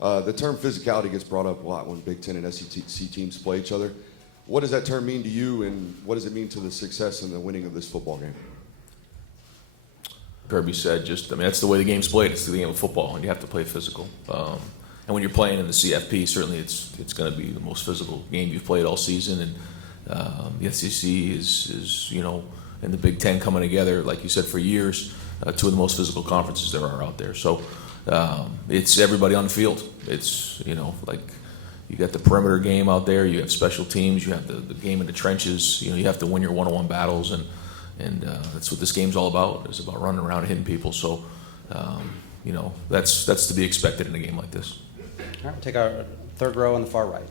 The term physicality gets brought up a lot when Big Ten and SEC teams play each other. What does that term mean to you, and what does it mean to the success and the winning of this football game? Kirby said, that's the way the game's played. It's the game of football, and you have to play physical. And when you're playing in the CFP, certainly it's going to be the most physical game you've played all season. And the SEC is and the Big Ten coming together, like you said, for years, two of the most physical conferences there are out there. So it's everybody on the field. It's, like you got the perimeter game out there, you have special teams, you have the game in the trenches, you have to win your one-on-one battles, and that's what this game's all about. It's about running around and hitting people. So, that's to be expected in a game like this. All right, we'll take our third row on the far right.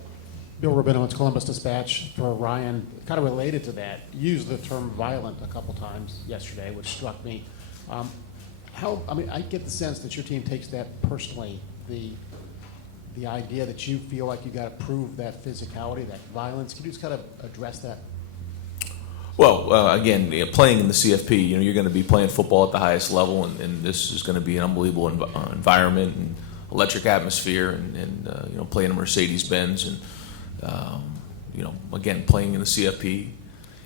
Bill Rubino, it's Columbus Dispatch. For Ryan, kind of related to that, you used the term violent a couple times yesterday, which struck me. I get the sense that your team takes that personally, the idea that you feel like you got to prove that physicality, that violence. Can you just kind of address that? Well, again, playing in the CFP, you're going to be playing football at the highest level, and this is going to be an unbelievable environment and electric atmosphere, and playing a Mercedes-Benz, and again, playing in the CFP,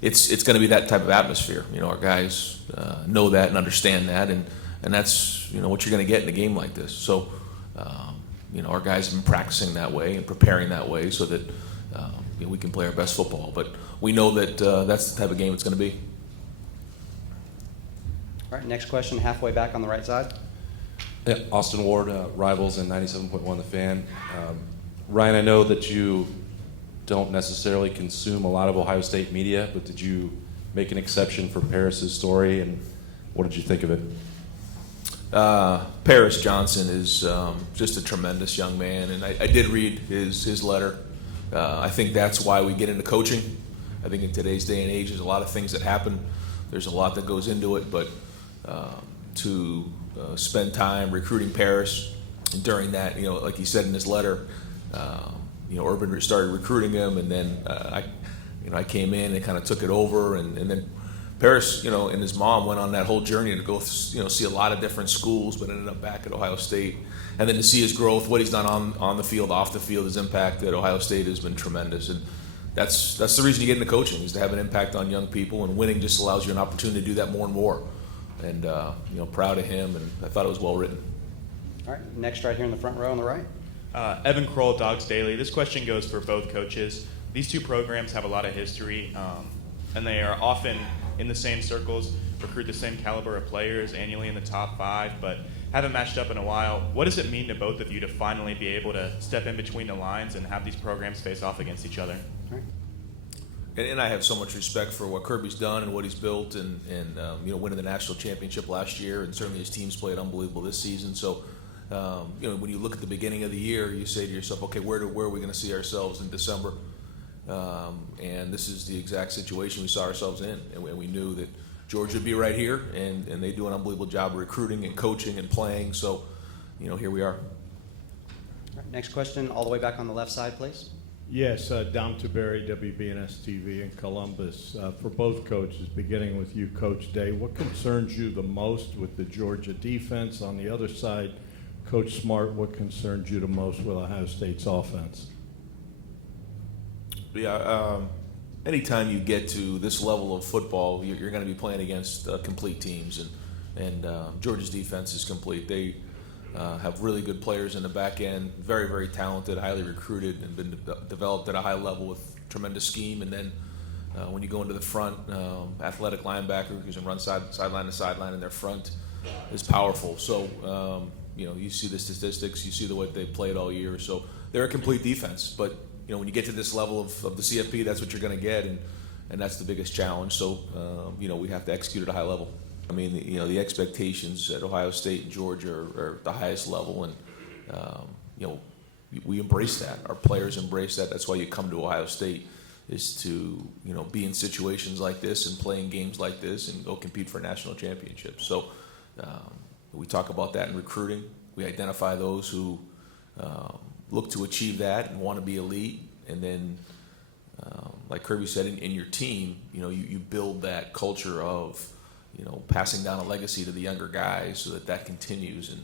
it's going to be that type of atmosphere. Our guys know that and understand that, and that's what you're going to get in a game like this. So, our guys have been practicing that way and preparing that way so that we can play our best football. But we know that that's the type of game it's going to be. All right, next question, halfway back on the right side. Yeah, Austin Ward, Rivals and 97.1 The Fan. Ryan, I know that you don't necessarily consume a lot of Ohio State media, but did you make an exception for Paris's story, and what did you think of it? Paris Johnson is just a tremendous young man, and I did read his letter. I think that's why we get into coaching. I think in today's day and age, there's a lot of things that happen. There's a lot that goes into it, but to spend time recruiting Paris, and during that, like he said in his letter, Urban started recruiting him, and then I came in and kind of took it over, and then Paris, and his mom went on that whole journey to go, see a lot of different schools, but ended up back at Ohio State. And then to see his growth, what he's done on the field, off the field, his impact at Ohio State has been tremendous. And that's the reason you get into coaching, is to have an impact on young people, and winning just allows you an opportunity to do that more and more. And, proud of him, and I thought it was well written. All right, next right here in the front row on the right. Evan Kroll, Dogs Daily. This question goes for both coaches. These two programs have a lot of history, and they are often in the same circles, recruit the same caliber of players annually in the top 5, but haven't matched up in a while. What does it mean to both of you to finally be able to step in between the lines and have these programs face off against each other? All right. And I have so much respect for what Kirby's done and what he's built, and winning the national championship last year, and certainly his team's played unbelievable this season. So, when you look at the beginning of the year, you say to yourself, okay, where are we going to see ourselves in December? And this is the exact situation we saw ourselves in, and we knew that Georgia would be right here, and they do an unbelievable job of recruiting and coaching and playing. So, here we are. All right, next question, all the way back on the left side, please. Yes, Dom Tiberi, WBNS TV in Columbus. For both coaches, beginning with you, Coach Day, what concerns you the most with the Georgia defense? On the other side, Coach Smart, what concerns you the most with Ohio State's offense? Yeah, anytime you get to this level of football, you're going to be playing against complete teams, and Georgia's defense is complete. They have really good players in the back end, very, very talented, highly recruited, and been developed at a high level with tremendous scheme. And then when you go into the front, athletic linebacker who can run sideline to sideline, and their front is powerful. So, you see the statistics, you see the way they've played all year. So they're a complete defense. But, when you get to this level of the CFP, that's what you're going to get, and that's the biggest challenge. So, we have to execute at a high level. I mean, the expectations at Ohio State and Georgia are at the highest level, and we embrace that. Our players embrace that. That's why you come to Ohio State, is to be in situations like this and playing games like this and go compete for national championships. So we talk about that in recruiting. We identify those who look to achieve that and want to be elite, and then like Kirby said, in your team, you build that culture of passing down a legacy to the younger guys so that continues, and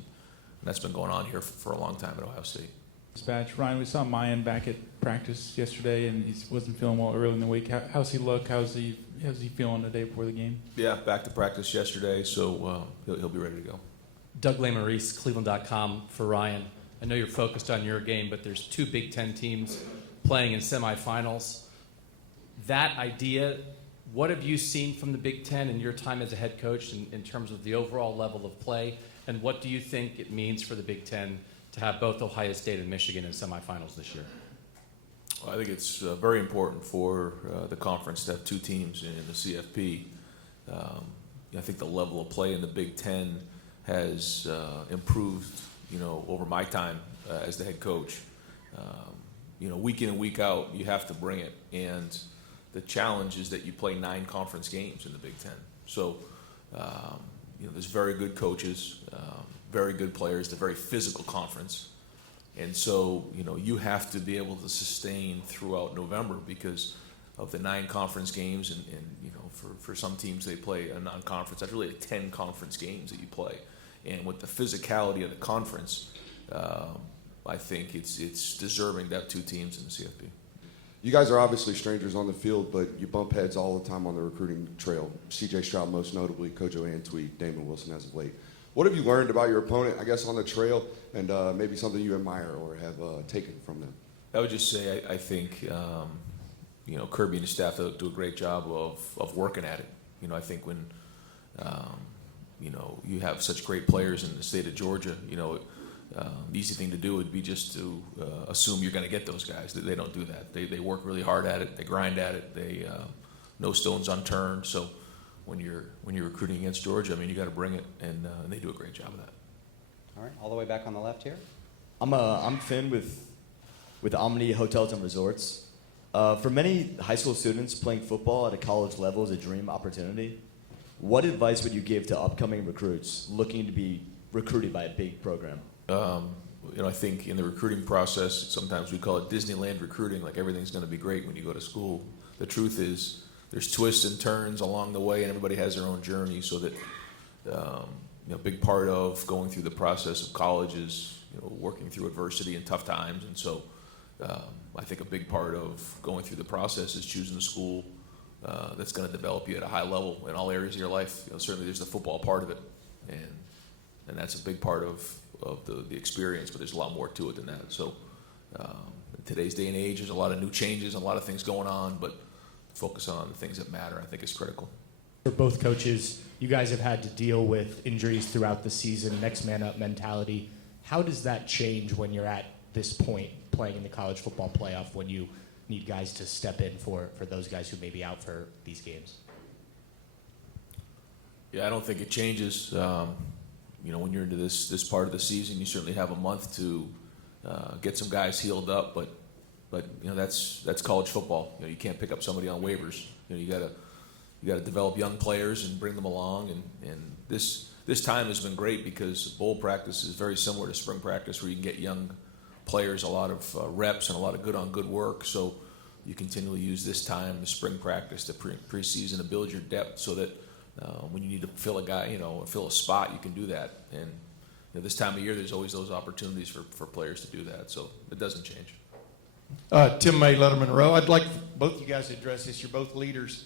that's been going on here for a long time at Ohio State. Dispatch. Ryan, we saw Mayan back at practice yesterday, and he wasn't feeling well early in the week. How's he look? How's he feeling the day before the game? Yeah, back to practice yesterday, so he'll be ready to go. Doug Lesmerises, Cleveland.com for Ryan. I know you're focused on your game, but there's 2 Big Ten teams playing in semifinals. That idea, what have you seen from the Big Ten in your time as a head coach in terms of the overall level of play, and what do you think it means for the Big Ten to have both Ohio State and Michigan in semifinals this year? Well, I think it's very important for the conference to have 2 teams in the CFP. I think the level of play in the Big Ten has improved, over my time as the head coach. Week in and week out, you have to bring it, and the challenge is that you play 9 conference games in the Big Ten. So, there's very good coaches, very good players. It's a very physical conference. And so, you have to be able to sustain throughout November because of the 9 conference games. And for some teams, they play a non-conference. That's really 10 conference games that you play. And with the physicality of the conference, I think it's deserving to have 2 teams in the CFP. You guys are obviously strangers on the field, but you bump heads all the time on the recruiting trail. C.J. Stroud most notably, Kojo Antwi, Damon Wilson as of late. What have you learned about your opponent, I guess, on the trail, and maybe something you admire or have taken from them? I would just say I think Kirby and his staff do a great job of working at it. I think when you have such great players in the state of Georgia, the easy thing to do would be just to assume you're going to get those guys. They don't do that. They work really hard at it. They grind at it. They no stones unturned. So when you're recruiting against Georgia, you got to bring it, and they do a great job of that. All right, all the way back on the left here. I'm Finn with Omni Hotels and Resorts. For many high school students, playing football at a college level is a dream opportunity. What advice would you give to upcoming recruits looking to be recruited by a big program? I think in the recruiting process, sometimes we call it Disneyland recruiting, like everything's going to be great when you go to school. The truth is there's twists and turns along the way, and everybody has their own journey, so that a big part of going through the process of college is working through adversity and tough times. And so I think a big part of going through the process is choosing a school that's going to develop you at a high level in all areas of your life. Certainly there's the football part of it, and that's a big part of the experience, but there's a lot more to it than that. So in today's day and age, there's a lot of new changes and a lot of things going on, but focus on the things that matter, I think, is critical. For both coaches, you guys have had to deal with injuries throughout the season, next man up mentality. How does that change when you're at this point playing in the college football playoff, when you need guys to step in for those guys who may be out for these games? Yeah, I don't think it changes. When you're into this part of the season, you certainly have a month to get some guys healed up, but that's college football. You can't pick up somebody on waivers. You gotta develop young players and bring them along, and this time has been great because bowl practice is very similar to spring practice, where you can get young players a lot of reps and a lot of good work. So you continually use this time, the spring practice, the preseason, to build your depth, so that when you need to fill a spot, you can do that. And this time of year, there's always those opportunities for players to do that. So it doesn't change. Tim May, Letterman Row. I'd like both you guys to address this. You're both leaders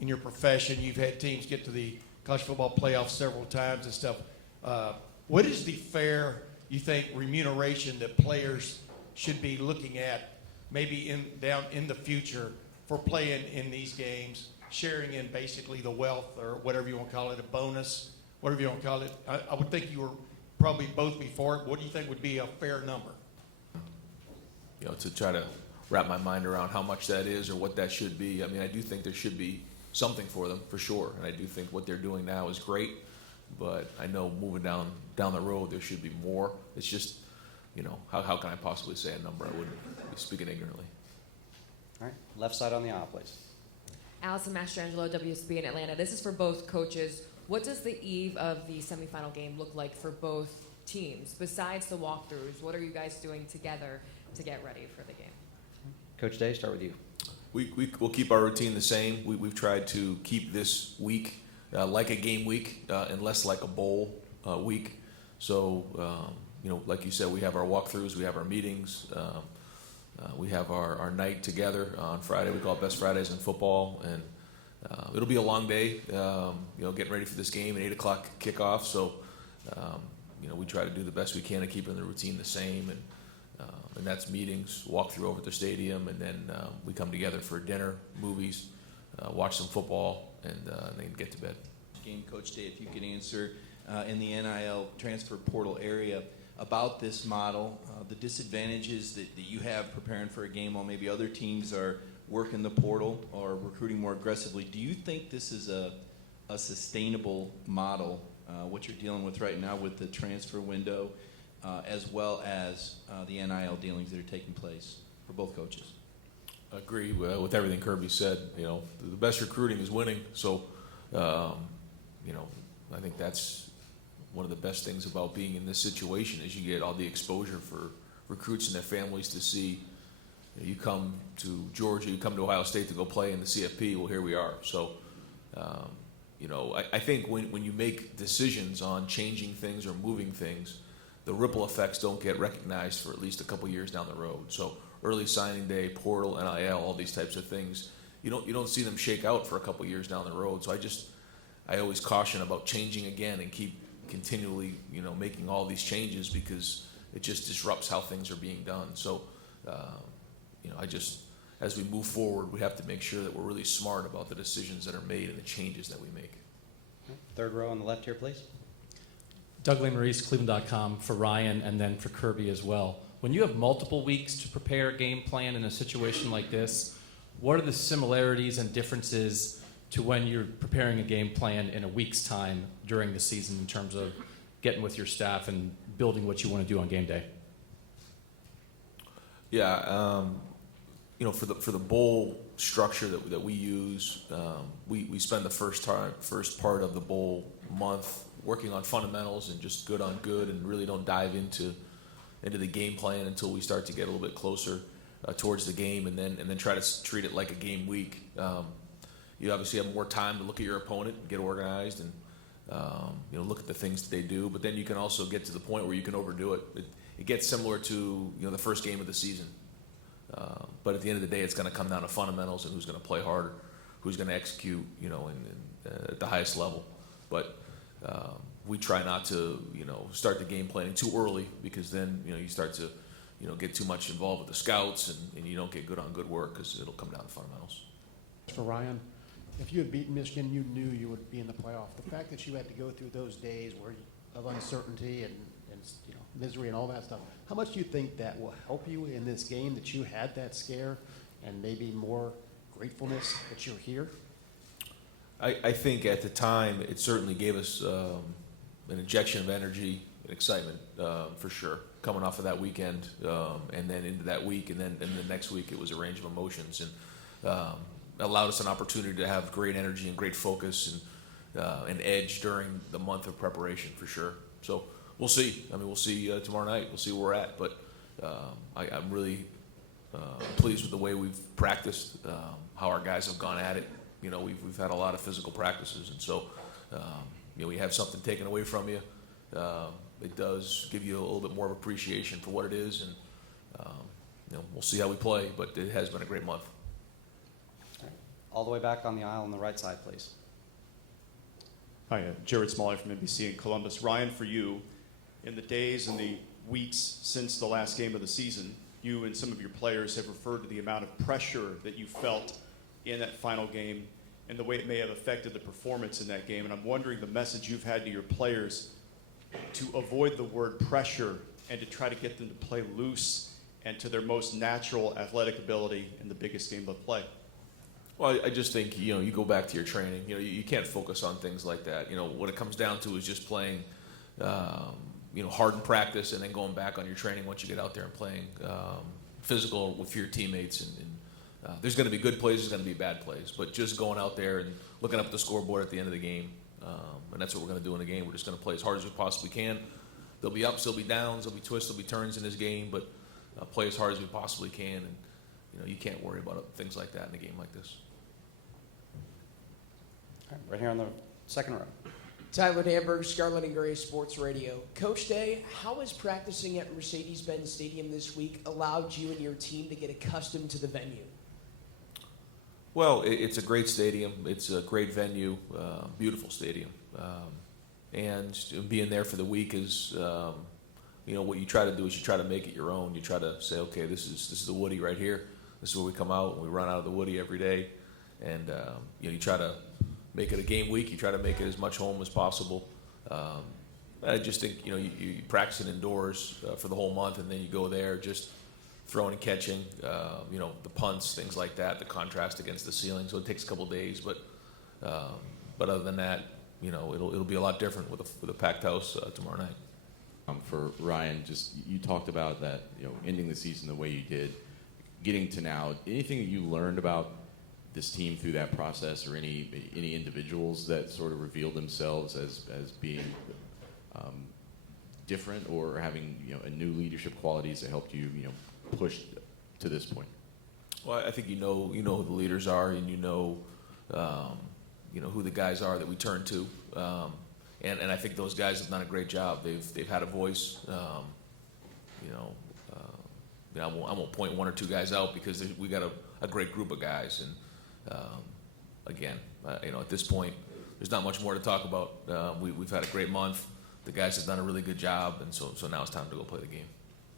in your profession. You've had teams get to the college football playoffs several times and stuff. What is the fair, you think, remuneration that players should be looking at, maybe down in the future, for playing in these games, sharing in basically the wealth, or whatever you want to call it, a bonus, whatever you want to call it? I would think you were probably both before it. What do you think would be a fair number? To try to wrap my mind around how much that is or what that should be. I do think there should be something for them, for sure. And I do think what they're doing now is great, but I know moving down the road, there should be more. It's just, how can I possibly say a number? I wouldn't be speaking ignorantly. All right, left side on the aisle, please. Allison Mastrangelo, WSB in Atlanta. This is for both coaches. What does the eve of the semifinal game look like for both teams? Besides the walkthroughs, what are you guys doing together to get ready for the game? Coach Day, start with you. We'll keep our routine the same. We've tried to keep this week like a game week and less like a bowl week. So, like you said, we have our walkthroughs, we have our meetings, we have our night together on Friday. We call it Best Fridays in football, and it'll be a long day. Getting ready for this game at 8 o'clock kickoff. So, we try to do the best we can to keep the routine the same, and that's meetings, walk through over at the stadium, and then we come together for dinner, movies, watch some football, and then get to bed. Game Coach Day, if you could answer in the NIL transfer portal area about this model, the disadvantages that you have preparing for a game while maybe other teams are working the portal or recruiting more aggressively. Do you think this is a sustainable model, what you're dealing with right now with the transfer window, as well as the NIL dealings that are taking place for both coaches? I agree with everything Kirby said. The best recruiting is winning. So, I think that's one of the best things about being in this situation is you get all the exposure for recruits and their families to see. You come to Georgia, you come to Ohio State to go play in the CFP. Well, here we are. So, I think when you make decisions on changing things or moving things, the ripple effects don't get recognized for at least a couple years down the road. So early signing day, portal, NIL, all these types of things, you don't see them shake out for a couple years down the road. So I always caution about changing again and keep continually, making all these changes because it just disrupts how things are being done. So, as we move forward, we have to make sure that we're really smart about the decisions that are made and the changes that we make. Third row on the left here, please. Doug Maurice, Cleveland.com for Ryan and then for Kirby as well. When you have multiple weeks to prepare a game plan in a situation like this, what are the similarities and differences to when you're preparing a game plan in a week's time during the season in terms of getting with your staff and building what you want to do on game day? Yeah, for the bowl structure that we use, we spend the first part of the bowl month working on fundamentals and just good on good, and really don't dive into the game plan until we start to get a little bit closer towards the game, and then try to treat it like a game week. You obviously have more time to look at your opponent, get organized, and look at the things that they do. But then you can also get to the point where you can overdo it. It gets similar to the first game of the season. But at the end of the day, it's going to come down to fundamentals and who's going to play harder, who's going to execute, at the highest level. But we try not to, start the game planning too early, because then, you start to, get too much involved with the scouts, and you don't get good on good work because it'll come down to fundamentals. For Ryan, if you had beaten Michigan, you knew you would be in the playoff. The fact that you had to go through those days of uncertainty and misery and all that stuff, how much do you think that will help you in this game, that you had that scare, and maybe more gratefulness that you're here? I think at the time it certainly gave us an injection of energy and excitement, for sure, coming off of that weekend, and then into that week, and then the next week it was a range of emotions, and allowed us an opportunity to have great energy and great focus and an edge during the month of preparation, for sure. So we'll see. We'll see tomorrow night. We'll see where we're at. But I'm really pleased with the way we've practiced, how our guys have gone at it. We've had a lot of physical practices, and so we have something taken away from you. It does give you a little bit more of appreciation for what it is, and we'll see how we play. But it has been a great month. All the way back on the aisle on the right side, please. Hi, Jared Smalley from NBC in Columbus. Ryan, for you, in the days and the weeks since the last game of the season, you and some of your players have referred to the amount of pressure that you felt in that final game and the way it may have affected the performance in that game. And I'm wondering the message you've had to your players to avoid the word pressure and to try to get them to play loose and to their most natural athletic ability in the biggest game of play. Well, I just think, you go back to your training. You can't focus on things like that. What it comes down to is just playing, hard in practice, and then going back on your training once you get out there and playing physical with your teammates. And there's going to be good plays, there's going to be bad plays. But just going out there and looking up at the scoreboard at the end of the game, and that's what we're going to do in the game. We're just going to play as hard as we possibly can. There'll be ups, there'll be downs, there'll be twists, there'll be turns in this game, but play as hard as we possibly can. And you can't worry about things like that in a game like this. All right, right here on the second row. Tyler Danberg, Scarlet and Gray Sports Radio. Coach Day, how has practicing at Mercedes-Benz Stadium this week allowed you and your team to get accustomed to the venue? Well, it's a great stadium. It's a great venue, beautiful stadium. And being there for the week is, what you try to do is you try to make it your own. You try to say, okay, this is the Woody right here. This is where we come out and we run out of the Woody every day. And, you try to make it a game week. You try to make it as much home as possible. I just think, you practice it indoors for the whole month, and then you go there just throwing and catching, the punts, things like that, the contrast against the ceiling. So it takes a couple days, but other than that, it'll be a lot different with a packed house tomorrow night. For Ryan, just you talked about that, ending the season the way you did, getting to now. Anything that you learned about this team through that process, or any individuals that sort of revealed themselves as being different, or having a new leadership qualities that helped you push to this point? Well, I think you know who the leaders are, and you know who the guys are that we turn to, and I think those guys have done a great job. They've had a voice. I won't point one or two guys out because we got a great group of guys, and again, at this point, there's not much more to talk about. We've had a great month. The guys have done a really good job, and so now it's time to go play the game.